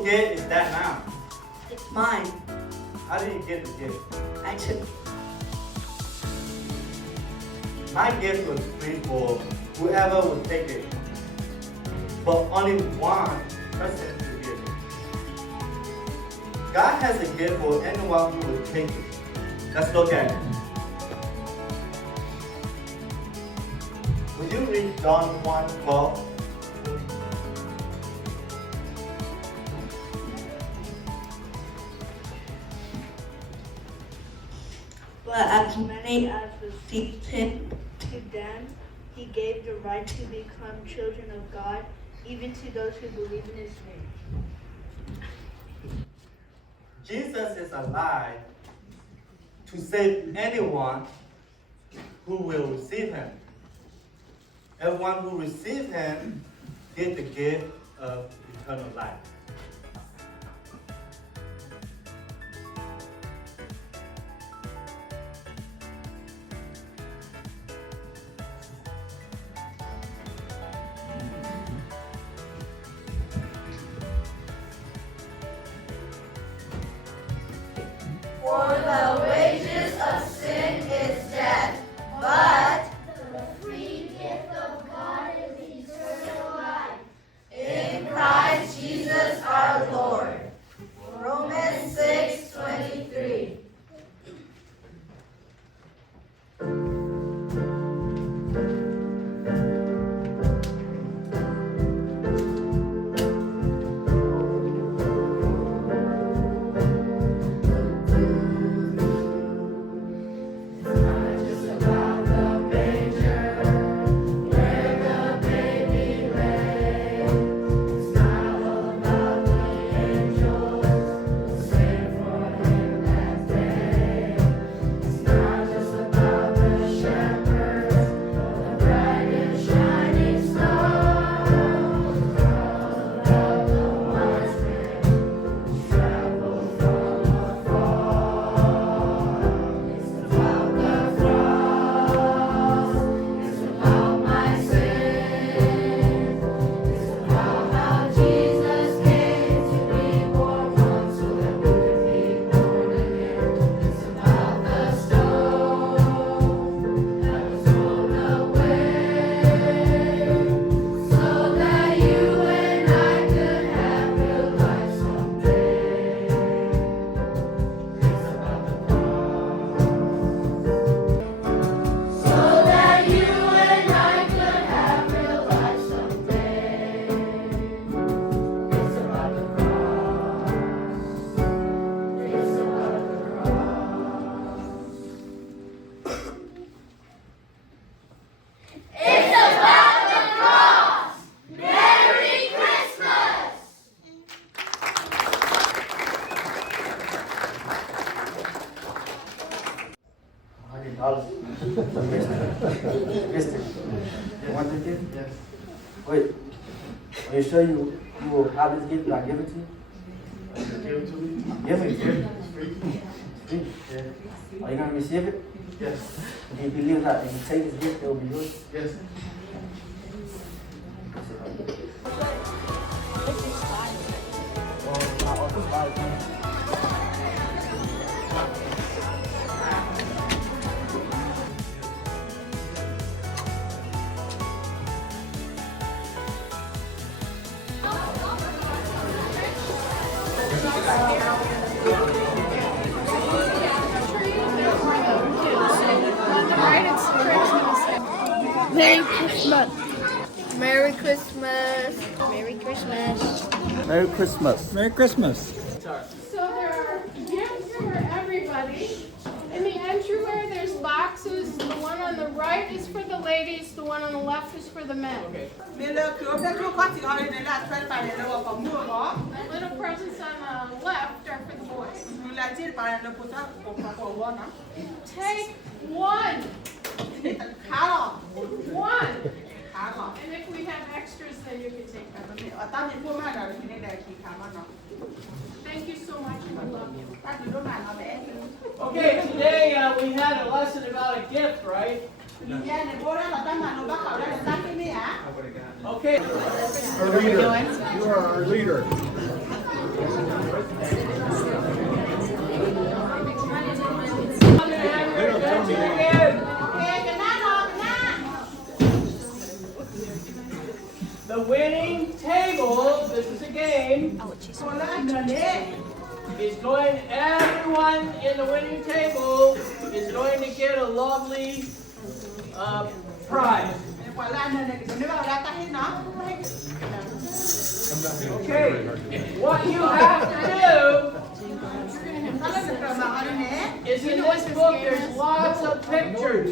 Whose gift is that now? It's mine. How did you get the gift? I took it. My gift was free for whoever would take it. But only one person could give it. God has a gift for anyone who would take it. Let's look at it. Will you read John 1:12? But as many as received him, to them he gave the right to become children of God, even to those who believe in his name. Jesus is alive to save anyone who will receive him. Everyone who receives him gets the gift of eternal life. For the wages of sin is death, but the free gift of God is eternal life in Christ Jesus our Lord. Romans 6:23. Mister, you want this gift? Yes. Wait, are you sure you will have this gift? I give it to you? Give it to me. Give it. It's free. It's free. Yeah. Are you gonna receive it? Yes. Do you believe that if you take this gift, it will be yours? Yes. Merry Christmas. Merry Christmas. Merry Christmas. Merry Christmas. Merry Christmas. So there are gifts for everybody. In the entryway, there's boxes. The one on the right is for the ladies. The one on the left is for the men. Little presents on the left are for the boys. Take one. One. And if we have extras, then you can take them. Thank you so much, and we love you. Okay, today we had a lesson about a gift, right? Okay. Our leader. You are our leader. The winning table, this is a game, is going, everyone in the winning table is going to get a lovely prize. Okay, what you have to do is in this book there's lots of pictures.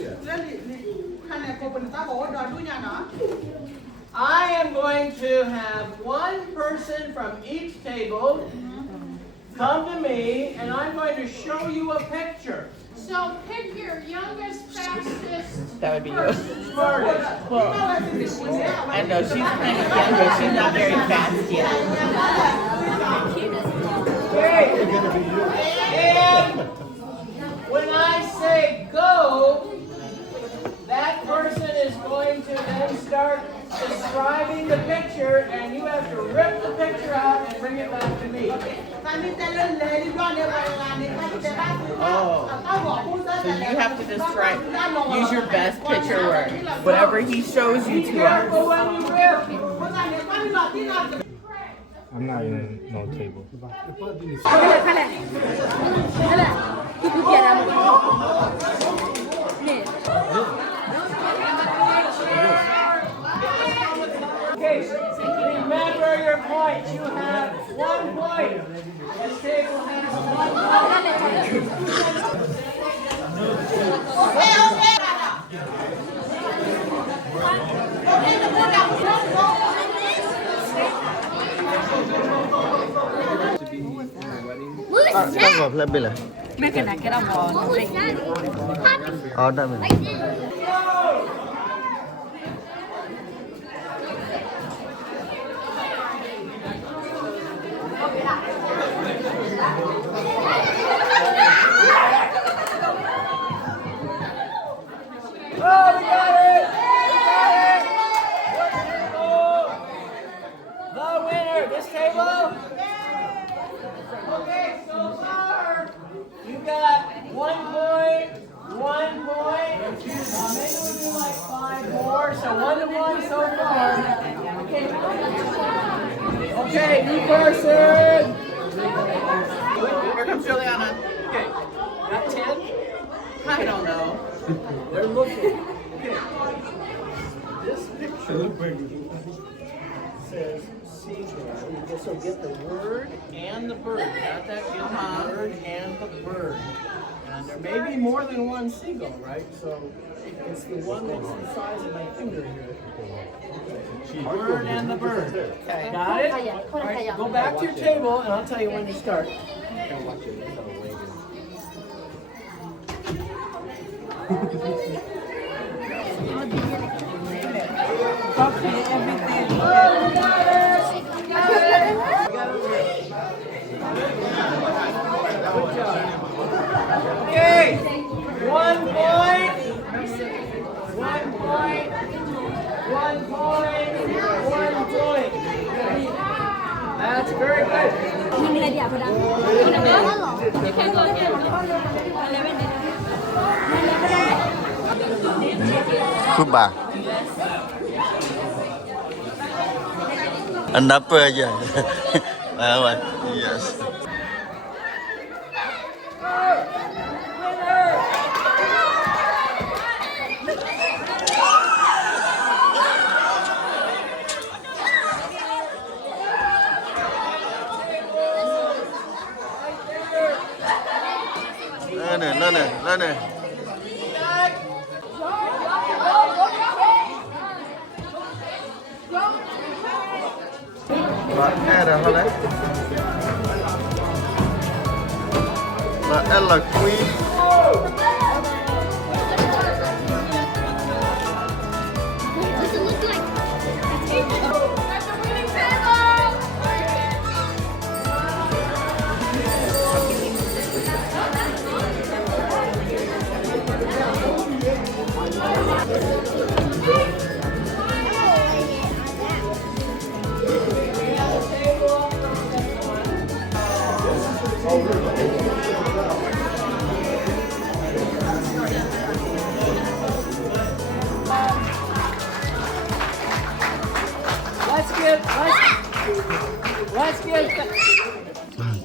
I am going to have one person from each table come to me and I'm going to show you a picture. So pick your youngest, fastest. That would be you. Person. Well, I know she's kind of young, but she's not very fast yet. Okay. And when I say go, that person is going to then start describing the picture, and you have to rip the picture out and bring it back to me. Oh. So you have to describe, use your best picture word. Whatever he shows you to us. I'm not in no table. Okay, remember your points. You have 1 point. This table has ต้องบอกแล้วเป็นไรไม่เป็นไรแค่เราพออ๋อได้ไหม Oh, we got it! The winner, this table. Okay, so far you got 1 point, 1 point. Maybe we'll do like 5 more, so 1 to 1 so far. Okay, new person. Here comes Juliana. Okay, got 10. I don't know. They're looking. Okay. This picture says seagull. So get the word and the bird. Got that? Get the word and the bird. And there may be more than one seagull, right? So it's the one that's the size of my finger here. Word and the bird. Okay. Got it? All right, go back to your table and I'll tell you when to start. Okay, 1 point. 1 point. 1 point. 1 point. That's very good. Kuba. Anh đáp vậy. Yes. Lên nè. Và E rồi thôi đấy. Và L là Queen.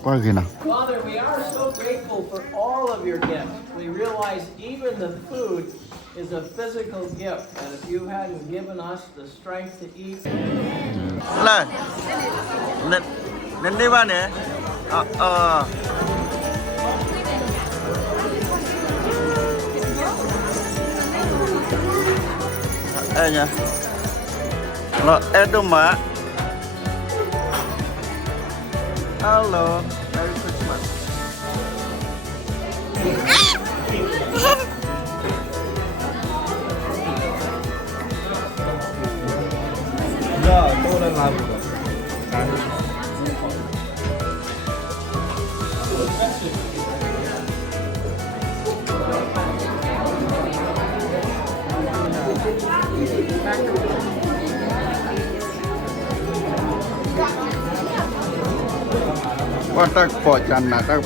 Father, we are so grateful for all of your gifts. We realize even the food is a physical gift, and if you hadn't given us the strength to eat. Lên. Lên đi ba nè. Ê nha. Lo Edoma. Hello. Merry Christmas. giờ tôi đang làm cái What tak po chana tak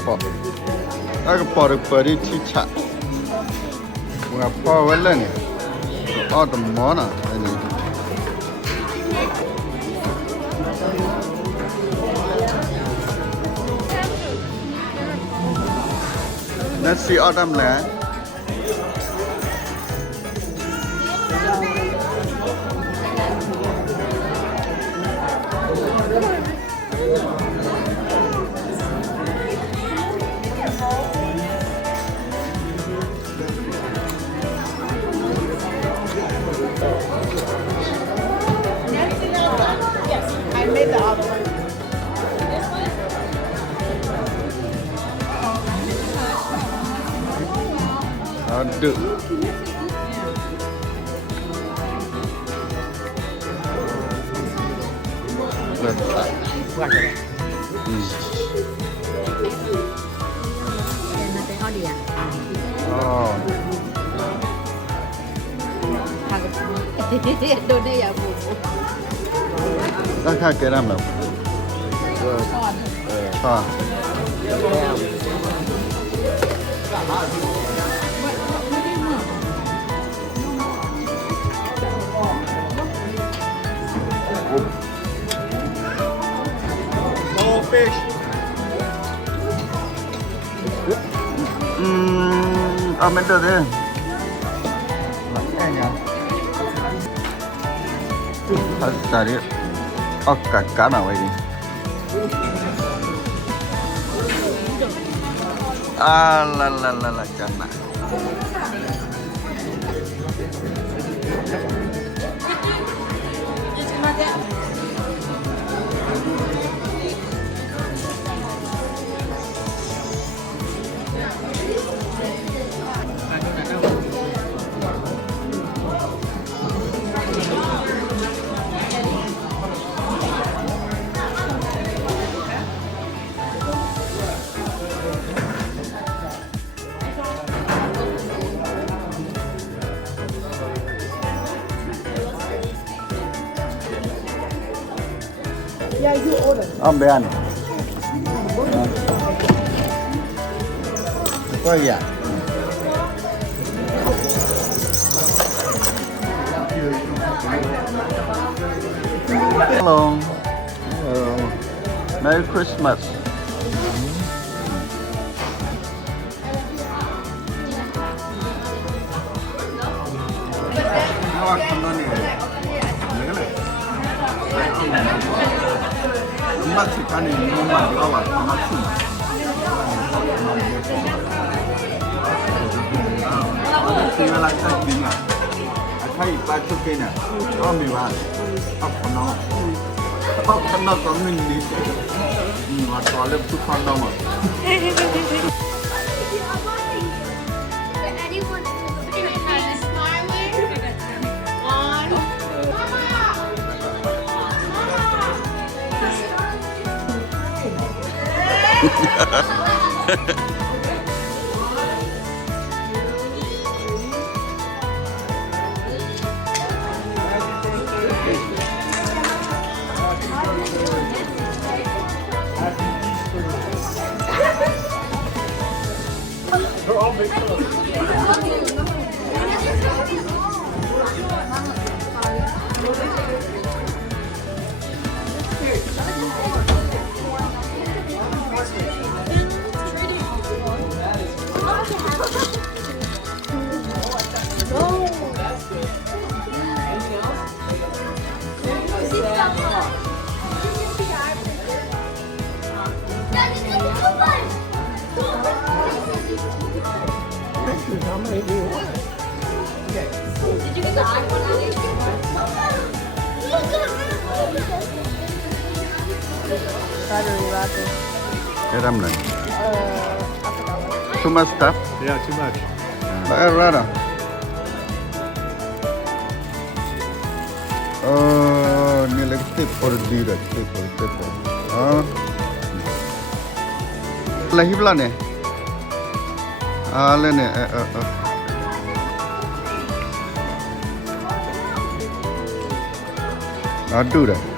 po được beri chicha. Mga po wala ni. Autumn mona ini. Nasi autumn lah. I made the other one. Aduh. Letak. Oh. Đó khác cái nào đâu. Tròn. fish. Bên đó thế. Tadi, kakak nào vậy? La chana. Ông bé ăn. Có gì ạ? Hello. Merry Christmas. Maksudnya ini memang awal maksud. Kalau lagi tinggal, saya baca kena. Oh mewah. Apa kau ni? Atau lebih tu kau nama. They're all big fellows. how many do you want? Okay. Did you get the iPhone out of Battery rapid. Cái đâm này. Too much stuff. Yeah, too much. Rara. Ni lagi tip for dira, tip for. Lahi bela ni. Le ni. Aduh dah.